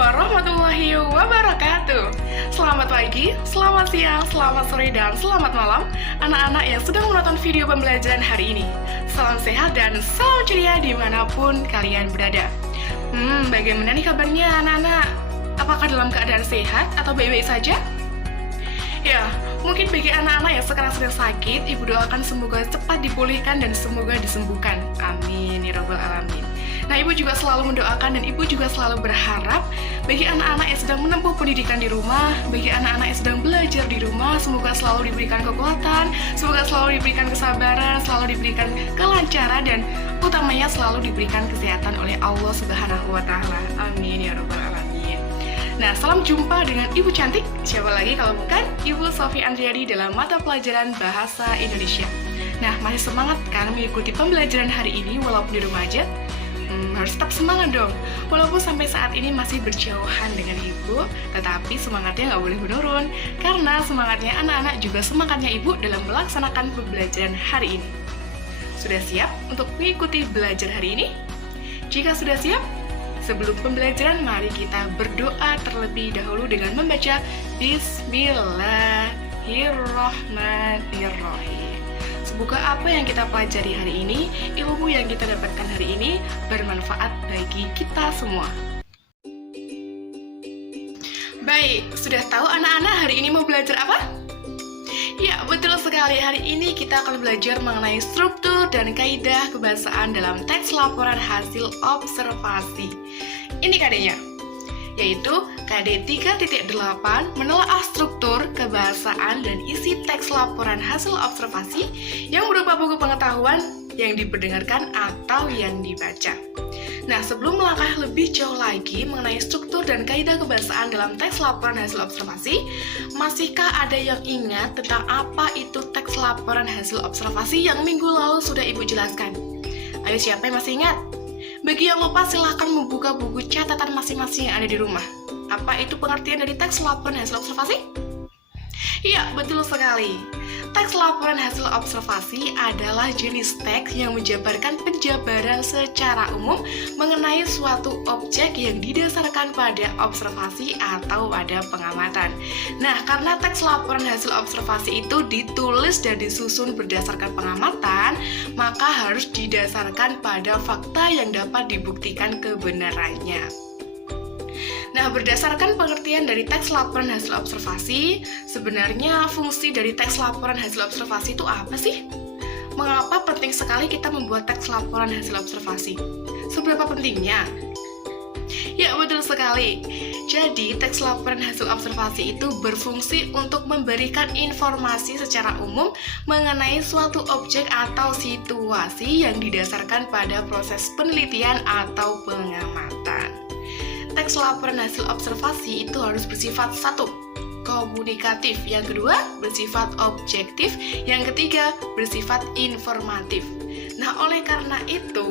warahmatullahi wabarakatuh. Selamat pagi, selamat siang, selamat sore, dan selamat malam anak-anak yang sedang menonton video pembelajaran hari ini. Salam sehat dan salam ceria dimanapun kalian berada. Bagaimana nih kabarnya anak-anak? Apakah dalam keadaan sehat atau baik-baik saja? Ya, mungkin bagi anak-anak yang sekarang sedang sakit, Ibu doakan semoga cepat dipulihkan dan semoga disembuhkan. Amin ya rabbal alamin. Nah, Ibu juga selalu mendoakan dan Ibu juga selalu berharap bagi anak-anak yang sedang menempuh pendidikan di rumah, bagi anak-anak yang sedang belajar di rumah, semoga selalu diberikan kekuatan, semoga selalu diberikan kesabaran, selalu diberikan kelancaran, dan utamanya selalu diberikan kesehatan oleh Allah Subhanahu wa Ta'ala. Amin ya rabbal alamin. Nah, salam jumpa dengan Ibu cantik. Siapa lagi kalau bukan Ibu Sofi Andriadi dalam mata pelajaran Bahasa Indonesia. Nah, masih semangat kan mengikuti pembelajaran hari ini walaupun di rumah aja? Harus tetap semangat dong. Walaupun sampai saat ini masih berjauhan dengan Ibu, tetapi semangatnya nggak boleh menurun. Karena semangatnya anak-anak juga semangatnya Ibu dalam melaksanakan pembelajaran hari ini. Sudah siap untuk mengikuti belajar hari ini? Jika sudah siap, sebelum pembelajaran, mari kita berdoa terlebih dahulu dengan membaca Bismillahirrahmanirrahim. Semoga apa yang kita pelajari hari ini, ilmu yang kita dapatkan hari ini, bermanfaat bagi kita semua. Baik, sudah tahu anak-anak hari ini mau belajar apa? Ya, betul sekali. Hari ini kita akan belajar mengenai struktur dan kaidah kebahasaan dalam teks laporan hasil observasi. Ini KD-nya, yaitu KD 3.8 menelaah struktur, kebahasaan, dan isi teks laporan hasil observasi yang berupa buku pengetahuan yang diperdengarkan atau yang dibaca. Nah, sebelum melangkah lebih jauh lagi mengenai struktur dan kaidah kebahasaan dalam teks laporan hasil observasi, masihkah ada yang ingat tentang apa itu teks laporan hasil observasi yang minggu lalu sudah Ibu jelaskan? Ayo, siapa yang masih ingat? Bagi yang lupa, silahkan membuka buku catatan masing-masing yang ada di rumah. Apa itu pengertian dari teks laporan hasil observasi? Iya, betul sekali. Teks laporan hasil observasi adalah jenis teks yang menjabarkan penjabaran secara umum mengenai suatu objek yang didasarkan pada observasi atau pada pengamatan. Nah, karena teks laporan hasil observasi itu ditulis dan disusun berdasarkan pengamatan, maka harus didasarkan pada fakta yang dapat dibuktikan kebenarannya. Nah, berdasarkan pengertian dari teks laporan hasil observasi, sebenarnya fungsi dari teks laporan hasil observasi itu apa sih? Mengapa penting sekali kita membuat teks laporan hasil observasi? Seberapa pentingnya? Ya, betul sekali. Jadi, teks laporan hasil observasi itu berfungsi untuk memberikan informasi secara umum mengenai suatu objek atau situasi yang didasarkan pada proses penelitian atau pengamatan. Teks laporan hasil observasi itu harus bersifat satu, komunikatif, yang kedua bersifat objektif, yang ketiga bersifat informatif. Nah, oleh karena itu,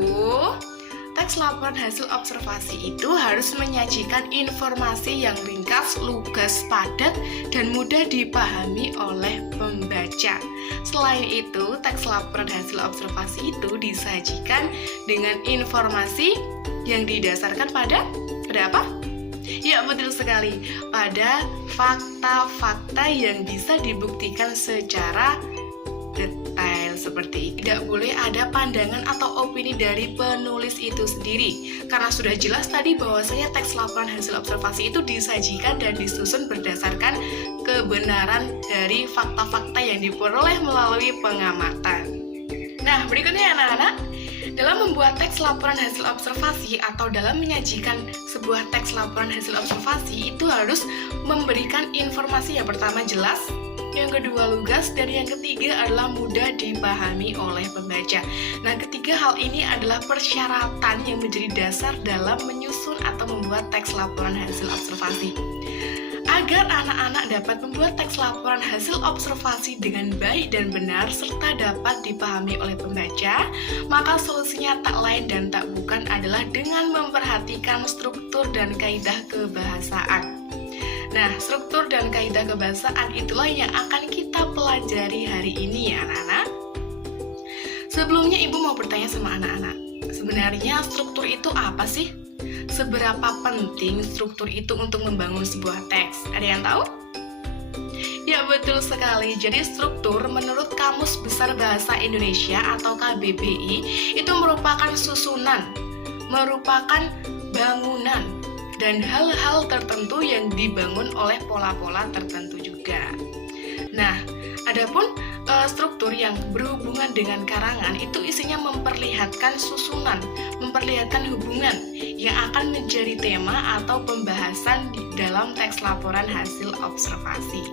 teks laporan hasil observasi itu harus menyajikan informasi yang ringkas, lugas, padat, dan mudah dipahami oleh pembaca. Selain itu, teks laporan hasil observasi itu disajikan dengan informasi yang didasarkan pada apa? Ya, betul sekali. Pada fakta-fakta yang bisa dibuktikan secara detail seperti itu. Tidak boleh ada pandangan atau opini dari penulis itu sendiri. Karena sudah jelas tadi bahwasanya teks laporan hasil observasi itu disajikan dan disusun berdasarkan kebenaran dari fakta-fakta yang diperoleh melalui pengamatan. Nah, berikutnya anak-anak, dalam membuat teks laporan hasil observasi atau dalam menyajikan sebuah teks laporan hasil observasi itu harus memberikan informasi yang pertama jelas, yang kedua lugas, dan yang ketiga adalah mudah dipahami oleh pembaca. Nah, ketiga hal ini adalah persyaratan yang menjadi dasar dalam menyusun atau membuat teks laporan hasil observasi. Agar anak-anak dapat membuat teks laporan hasil observasi dengan baik dan benar serta dapat dipahami oleh pembaca, maka solusinya tak lain dan tak bukan adalah dengan memperhatikan struktur dan kaidah kebahasaan. Nah, struktur dan kaidah kebahasaan itulah yang akan kita pelajari hari ini ya anak-anak. Sebelumnya Ibu mau bertanya sama anak-anak, sebenarnya struktur itu apa sih? Seberapa penting struktur itu untuk membangun sebuah teks? Ada yang tahu? Ya, betul sekali. Jadi struktur menurut Kamus Besar Bahasa Indonesia atau KBBI itu merupakan susunan, merupakan bangunan, dan hal-hal tertentu yang dibangun oleh pola-pola tertentu juga. Nah, adapun struktur yang berhubungan dengan karangan itu isinya memperlihatkan susunan, memperlihatkan hubungan yang akan menjadi tema atau pembahasan di dalam teks laporan hasil observasi.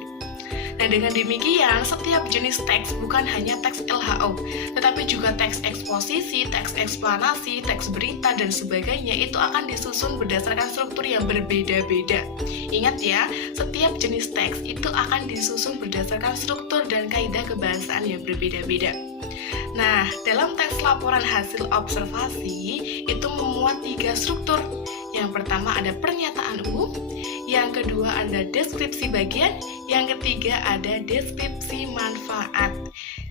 Nah, dengan demikian, setiap jenis teks bukan hanya teks LHO, tetapi juga teks eksposisi, teks eksplanasi, teks berita, dan sebagainya itu akan disusun berdasarkan struktur yang berbeda-beda. Ingat ya, setiap jenis teks itu akan disusun berdasarkan struktur dan kaidah kebahasaan yang berbeda-beda. Nah, dalam teks laporan hasil observasi itu memuat 3 struktur. Yang pertama ada pernyataan umum, yang kedua ada deskripsi bagian, yang ketiga ada deskripsi manfaat.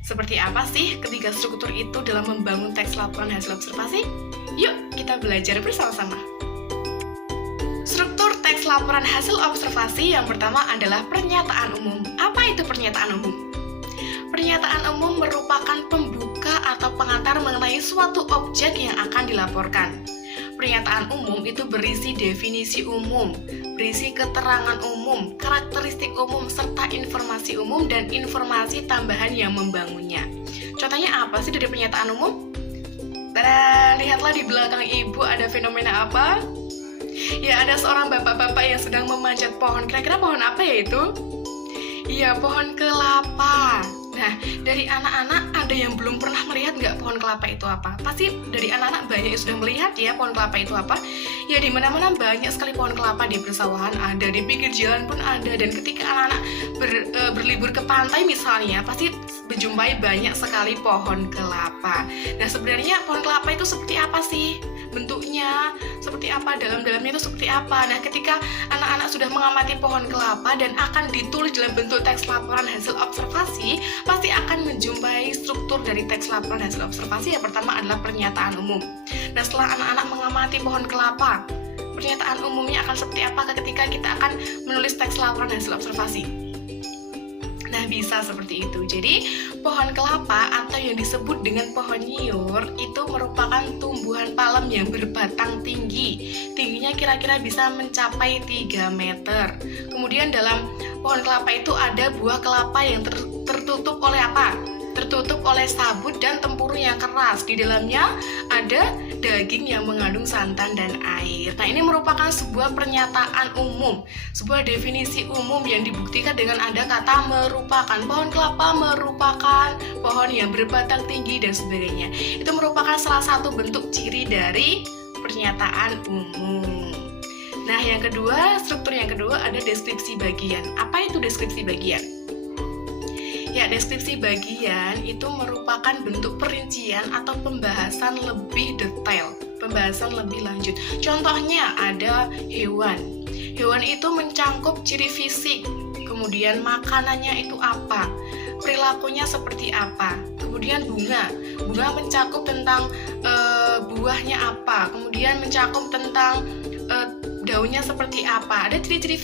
Seperti apa sih ketiga struktur itu dalam membangun teks laporan hasil observasi? Yuk kita belajar bersama-sama. Struktur teks laporan hasil observasi yang pertama adalah pernyataan umum. Apa itu pernyataan umum? Pernyataan umum merupakan pembuka atau pengantar mengenai suatu objek yang akan dilaporkan. Pernyataan umum itu berisi definisi umum, berisi keterangan umum, karakteristik umum, serta informasi umum dan informasi tambahan yang membangunnya. Contohnya apa sih dari pernyataan umum? Tada, lihatlah di belakang ibu ada fenomena apa? Ya, ada seorang bapak-bapak yang sedang memanjat pohon. Kira-kira pohon apa ya itu? Iya, pohon kelapa. Nah, dari anak-anak ada yang belum pernah melihat nggak pohon kelapa itu apa? Pasti dari anak-anak banyak yang sudah melihat ya pohon kelapa itu apa. Ya, di mana-mana banyak sekali pohon kelapa, di persawahan ada, di pinggir jalan pun ada. Dan ketika anak-anak berlibur ke pantai misalnya, pasti menjumpai banyak sekali pohon kelapa. Nah, sebenarnya pohon kelapa itu seperti apa sih? Bentuknya seperti apa, dalam-dalamnya itu seperti apa. Nah, ketika anak-anak sudah mengamati pohon kelapa dan akan ditulis dalam bentuk teks laporan hasil observasi, pasti akan menjumpai struktur dari teks laporan hasil observasi. Yang pertama adalah pernyataan umum. Nah, setelah anak-anak mengamati pohon kelapa, pernyataan umumnya akan seperti apa ketika kita akan menulis teks laporan hasil observasi? Nah, bisa seperti itu. Jadi, pohon kelapa atau yang disebut dengan pohon nyiur itu merupakan tumbuhan palem yang berbatang tinggi. Tingginya kira-kira bisa mencapai 3 meter. Kemudian dalam pohon kelapa itu ada buah kelapa yang tertutup oleh apa? Tertutup oleh sabut dan tempurung yang keras. Di dalamnya ada daging yang mengandung santan dan air. Nah, ini merupakan sebuah pernyataan umum, sebuah definisi umum yang dibuktikan dengan ada kata merupakan. Pohon kelapa merupakan pohon yang berbatang tinggi dan sebagainya. Itu merupakan salah satu bentuk ciri dari pernyataan umum. Nah, yang kedua, struktur yang kedua ada deskripsi bagian. Apa itu deskripsi bagian? Ya, deskripsi bagian itu merupakan bentuk perincian atau pembahasan lebih detail, pembahasan lebih lanjut. Contohnya ada hewan. Hewan itu mencangkup ciri fisik, kemudian makanannya itu apa, perilakunya seperti apa. Kemudian bunga. Bunga mencakup tentang buahnya apa, kemudian mencakup tentang daunnya seperti apa. Ada ciri-ciri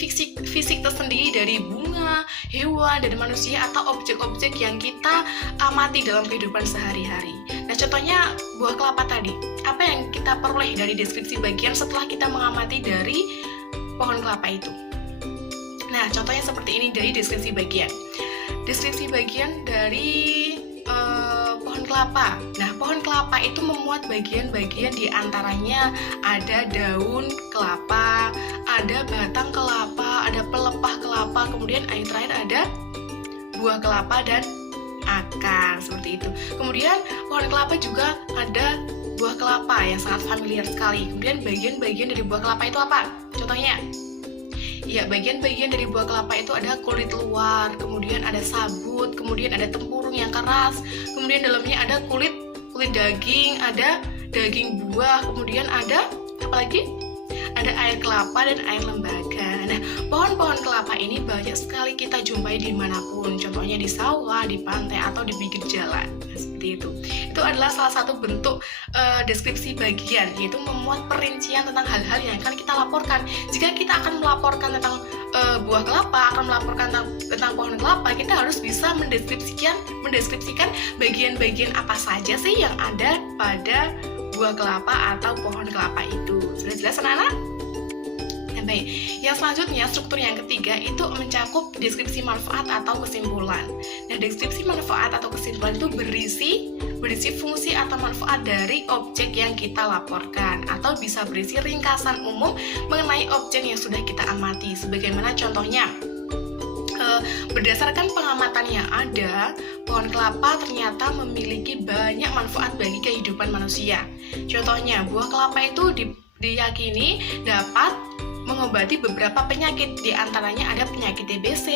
fisik tersendiri dari bunga, hewan, dan manusia atau objek-objek yang kita amati dalam kehidupan sehari-hari. Nah, contohnya buah kelapa tadi. Apa yang kita peroleh dari deskripsi bagian setelah kita mengamati dari pohon kelapa itu? Nah, contohnya seperti ini dari deskripsi bagian. Deskripsi bagian dari pohon kelapa. Nah, pohon kelapa itu memuat bagian-bagian di antaranya ada daun kelapa, ada batang kelapa, ada pelepah kelapa, kemudian yang terakhir ada buah kelapa dan akar, seperti itu. Kemudian pohon kelapa juga ada buah kelapa yang sangat familiar sekali. Kemudian bagian-bagian dari buah kelapa itu apa? Contohnya, ya, bagian-bagian dari buah kelapa itu ada kulit luar, kemudian ada sabut, kemudian ada tempurung yang keras, kemudian dalamnya ada kulit daging, ada daging buah, kemudian ada apa lagi? ada air kelapa dan air lembaga. Nah, pohon-pohon kelapa ini banyak sekali kita jumpai dimanapun, contohnya di sawah, di pantai, atau di pinggir jalan. Nah, seperti itu. Itu adalah salah satu bentuk deskripsi bagian, yaitu memuat perincian tentang hal-hal yang akan kita laporkan. Jika kita akan melaporkan tentang buah kelapa, akan melaporkan tentang pohon kelapa, kita harus bisa mendeskripsikan bagian-bagian apa saja sih yang ada pada buah kelapa atau pohon kelapa itu. Sudah jelas anak-anak? Nah, baik. Yang selanjutnya, struktur yang ketiga itu mencakup deskripsi manfaat atau kesimpulan. Nah, deskripsi manfaat atau kesimpulan itu berisi fungsi atau manfaat dari objek yang kita laporkan, atau bisa berisi ringkasan umum mengenai objek yang sudah kita amati. Sebagaimana contohnya, berdasarkan pengamatan yang ada, pohon kelapa ternyata memiliki banyak manfaat bagi kehidupan manusia. Contohnya, buah kelapa itu diyakini dapat mengobati beberapa penyakit, di antaranya ada penyakit TBC,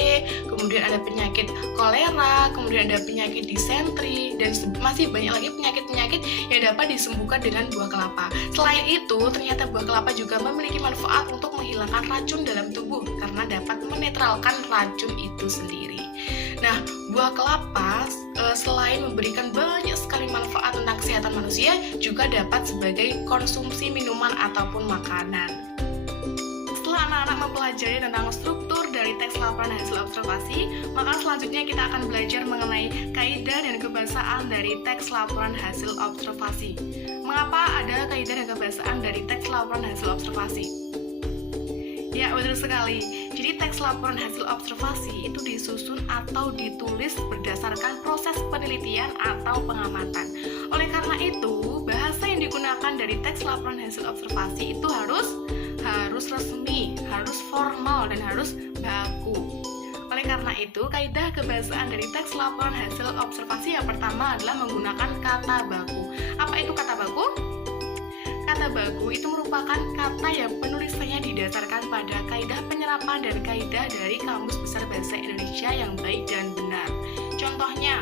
kemudian ada penyakit kolera, kemudian ada penyakit disentri, dan masih banyak lagi penyakit-penyakit yang dapat disembuhkan dengan buah kelapa. Selain itu, ternyata buah kelapa juga memiliki manfaat untuk menghilangkan racun dalam tubuh karena dapat menetralkan racun itu sendiri. Nah, buah kelapa selain memberikan banyak sekali manfaat tentang kesehatan manusia, juga dapat sebagai konsumsi minuman ataupun makanan. Setelah anak-anak mempelajari tentang struktur dari teks laporan hasil observasi, maka selanjutnya kita akan belajar mengenai kaidah dan kebahasaan dari teks laporan hasil observasi. Mengapa ada kaidah dan kebahasaan dari teks laporan hasil observasi? Ya, betul sekali. Jadi teks laporan hasil observasi itu disusun atau ditulis berdasarkan proses penelitian atau pengamatan. Oleh karena itu, bahasa yang digunakan dari teks laporan hasil observasi itu harus resmi, harus formal, dan harus baku. Oleh karena itu, kaidah kebahasaan dari teks laporan hasil observasi yang pertama adalah menggunakan kata baku. Apa itu kata baku? Kata baku itu merupakan kata yang penulisannya didasarkan pada kaidah penyerapan dan kaidah dari Kamus Besar Bahasa Indonesia yang baik dan benar. Contohnya,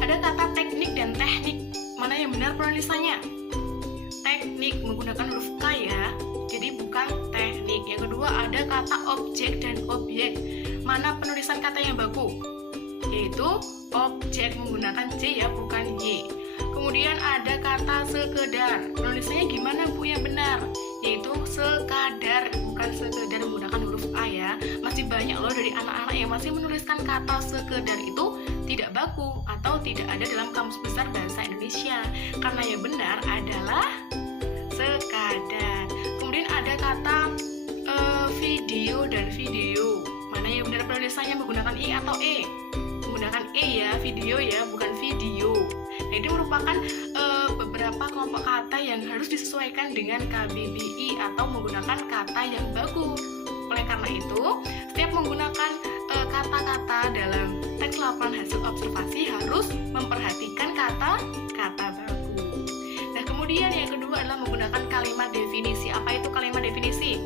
ada kata teknik dan teknik. Mana yang benar penulisannya? Teknik menggunakan huruf K ya, jadi bukan teknik. Yang kedua, ada kata objek dan objek. Mana penulisan kata yang baku? Yaitu objek menggunakan C ya, bukan Y. Kemudian ada kata sekedar. Penulisannya gimana Bu yang benar? Yaitu sekadar, bukan sekedar menggunakan huruf A ya. Masih banyak loh dari anak-anak yang masih menuliskan kata sekedar itu tidak baku atau tidak ada dalam Kamus Besar Bahasa Indonesia. Karena yang benar adalah sekadar. Kemudian ada kata video dan video. Mana yang benar penulisannya menggunakan I atau E? Menggunakan E ya, video ya, bukan video. Nah, ini merupakan beberapa kelompok kata yang harus disesuaikan dengan KBBI atau menggunakan kata yang baku. Oleh karena itu, setiap menggunakan kata-kata dalam teks laporan hasil observasi harus memperhatikan kata-kata baku. Nah, kemudian yang kedua adalah menggunakan kalimat definisi. Apa itu kalimat definisi?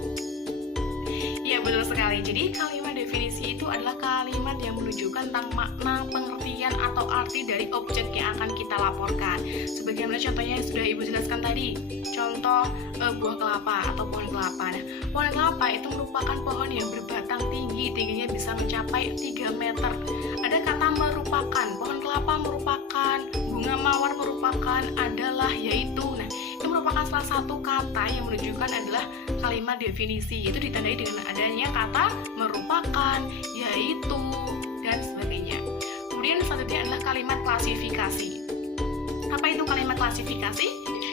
Ya, betul sekali. Jadi kalimat definisi itu adalah kalimat yang menunjukkan tentang makna, pengertian, atau arti dari objek yang akan kita laporkan. Sebagaimana contohnya yang sudah Ibu jelaskan tadi. Contoh buah kelapa atau pohon kelapa. Nah, pohon kelapa itu merupakan pohon yang berbatang tinggi, tingginya bisa mencapai 3 meter. Ada kata merupakan, pohon kelapa merupakan, bunga mawar merupakan, adalah, yaitu. Nah, itu merupakan salah satu kata yang menunjukkan adalah kalimat definisi, yaitu ditandai dengan adanya kata merupakan, yaitu, dan sebagainya. Kemudian selanjutnya adalah kalimat klasifikasi. Apa itu kalimat klasifikasi?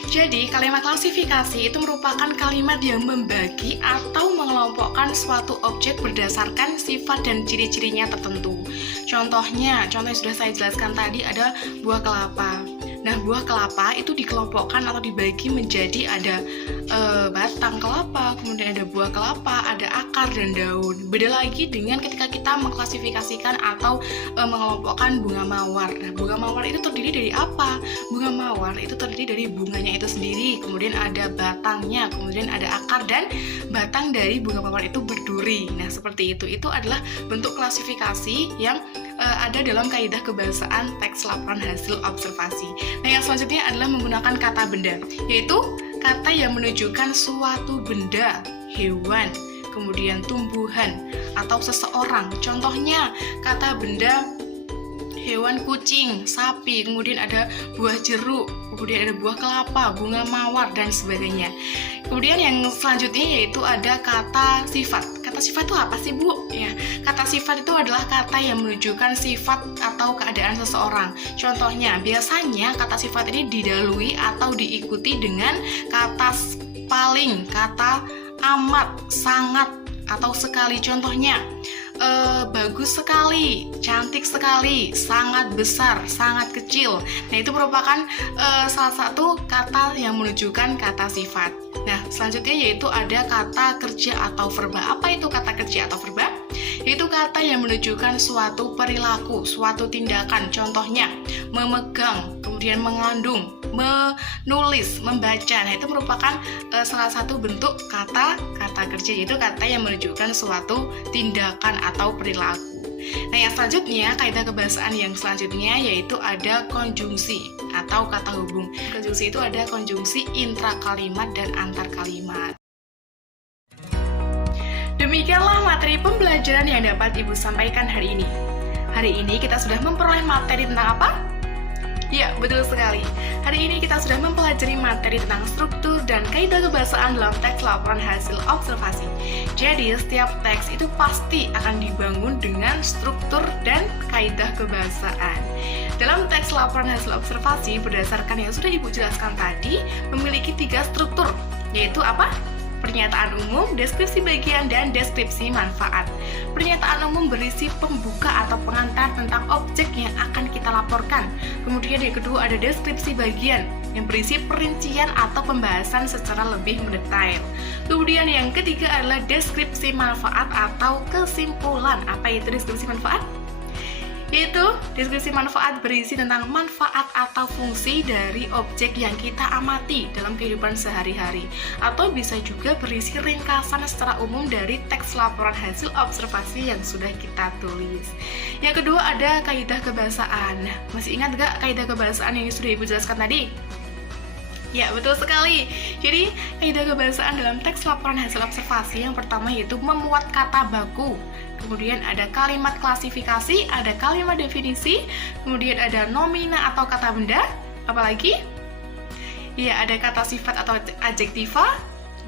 Jadi, kalimat klasifikasi itu merupakan kalimat yang membagi atau mengelompokkan suatu objek berdasarkan sifat dan ciri-cirinya tertentu. Contohnya yang sudah saya jelaskan tadi ada buah kelapa. Nah, buah kelapa itu dikelompokkan atau dibagi menjadi ada batang kelapa, kemudian ada buah kelapa, ada akar dan daun. Beda lagi dengan ketika kita mengklasifikasikan atau mengelompokkan bunga mawar. Nah, bunga mawar itu terdiri dari apa? Bunga mawar itu terdiri dari bunganya itu sendiri, kemudian ada batangnya, kemudian ada akar, dan batang dari bunga mawar itu berduri. Nah, seperti itu. Itu adalah bentuk klasifikasi yang ada dalam kaidah kebahasaan teks laporan hasil observasi. Nah, yang selanjutnya adalah menggunakan kata benda, yaitu kata yang menunjukkan suatu benda, hewan, kemudian tumbuhan, atau seseorang. Contohnya, kata benda hewan kucing, sapi, kemudian ada buah jeruk, kemudian ada buah kelapa, bunga mawar, dan sebagainya. Kemudian yang selanjutnya yaitu ada kata sifat. Kata sifat itu apa sih, Bu? Ya, kata sifat itu adalah kata yang menunjukkan sifat atau keadaan seseorang. Contohnya, biasanya kata sifat ini didahului atau diikuti dengan kata paling, kata amat, sangat, atau sekali. Contohnya, bagus sekali, cantik sekali, sangat besar, sangat kecil. Nah, itu merupakan salah satu kata yang menunjukkan kata sifat. Nah, selanjutnya yaitu ada kata kerja atau verba. Apa itu kata kerja atau verba? Yaitu kata yang menunjukkan suatu perilaku, suatu tindakan. Contohnya, memegang, kemudian mengandung, menulis, membaca. Nah, itu merupakan salah satu bentuk kata kerja, yaitu kata yang menunjukkan suatu tindakan atau perilaku. Nah, yang selanjutnya, kaidah kebahasaan yang selanjutnya yaitu ada konjungsi atau kata hubung. Konjungsi itu ada konjungsi intra kalimat dan antar kalimat. Demikianlah materi pembelajaran yang dapat Ibu sampaikan hari ini. Hari ini kita sudah memperoleh materi tentang apa? Ya, betul sekali. Hari ini kita sudah mempelajari materi tentang struktur dan kaidah kebahasaan dalam teks laporan hasil observasi. Jadi, setiap teks itu pasti akan dibangun dengan struktur dan kaidah kebahasaan. Dalam teks laporan hasil observasi, berdasarkan yang sudah Ibu jelaskan tadi, memiliki 3 struktur, yaitu apa? Pernyataan umum, deskripsi bagian, dan deskripsi manfaat. Pernyataan umum berisi pembuka atau pengantar tentang objek yang akan kita laporkan. Kemudian yang kedua ada deskripsi bagian yang berisi perincian atau pembahasan secara lebih mendetail. Kemudian yang ketiga adalah deskripsi manfaat atau kesimpulan. Apa itu deskripsi manfaat? Yaitu deskripsi manfaat berisi tentang manfaat atau fungsi dari objek yang kita amati dalam kehidupan sehari-hari, atau bisa juga berisi ringkasan secara umum dari teks laporan hasil observasi yang sudah kita tulis. Yang kedua ada kaidah kebahasaan. Masih ingat gak kaidah kebahasaan yang sudah Ibu jelaskan tadi? Ya, betul sekali. Jadi, kaidah kebahasaan dalam teks laporan hasil observasi yang pertama yaitu memuat kata baku. Kemudian ada kalimat klasifikasi, ada kalimat definisi, kemudian ada nomina atau kata benda, apalagi? Ya, ada kata sifat atau adjektiva,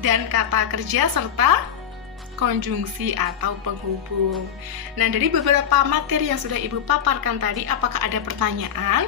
dan kata kerja serta konjungsi atau penghubung. Nah, dari beberapa materi yang sudah Ibu paparkan tadi, apakah ada pertanyaan?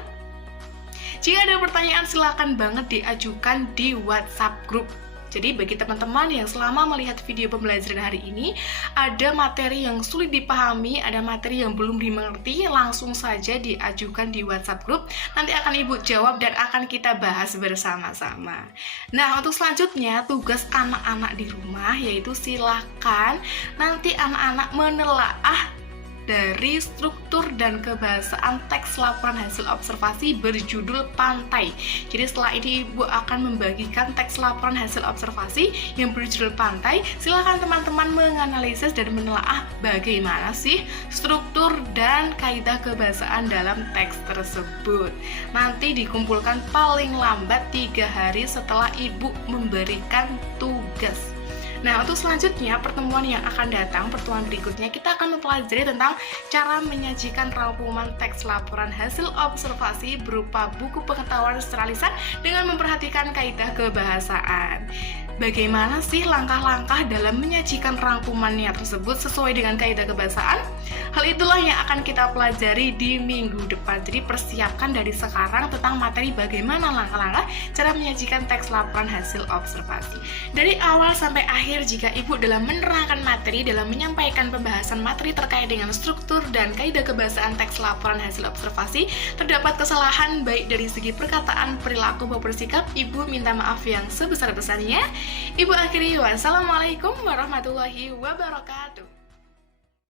Jika ada pertanyaan, silakan banget diajukan di WhatsApp group. Jadi bagi teman-teman yang selama melihat video pembelajaran hari ini, ada materi yang sulit dipahami, ada materi yang belum dimengerti, langsung saja diajukan di WhatsApp group. Nanti akan Ibu jawab dan akan kita bahas bersama-sama. Nah, untuk selanjutnya, tugas anak-anak di rumah yaitu silakan nanti anak-anak menelaah dari struktur dan kebahasaan teks laporan hasil observasi berjudul Pantai. Jadi setelah ini Ibu akan membagikan teks laporan hasil observasi yang berjudul Pantai. Silakan teman-teman menganalisis dan menelaah bagaimana sih struktur dan kaidah kebahasaan dalam teks tersebut. Nanti dikumpulkan paling lambat 3 hari setelah Ibu memberikan tugas. Nah, untuk selanjutnya, pertemuan yang akan datang, pertemuan berikutnya, kita akan mempelajari tentang cara menyajikan rangkuman teks laporan hasil observasi berupa buku pengetahuan secara lisan dengan memperhatikan kaidah kebahasaan. Bagaimana sih langkah-langkah dalam menyajikan rangkumannya tersebut sesuai dengan kaidah kebahasaan? Hal itulah yang akan kita pelajari di minggu depan. Jadi persiapkan dari sekarang tentang materi bagaimana langkah-langkah cara menyajikan teks laporan hasil observasi. Dari awal sampai akhir, jika Ibu dalam menerangkan materi, dalam menyampaikan pembahasan materi terkait dengan struktur dan kaidah kebahasaan teks laporan hasil observasi, terdapat kesalahan baik dari segi perkataan, perilaku maupun sikap, Ibu minta maaf yang sebesar-besarnya. Ibu akhiri, wassalamualaikum warahmatullahi wabarakatuh.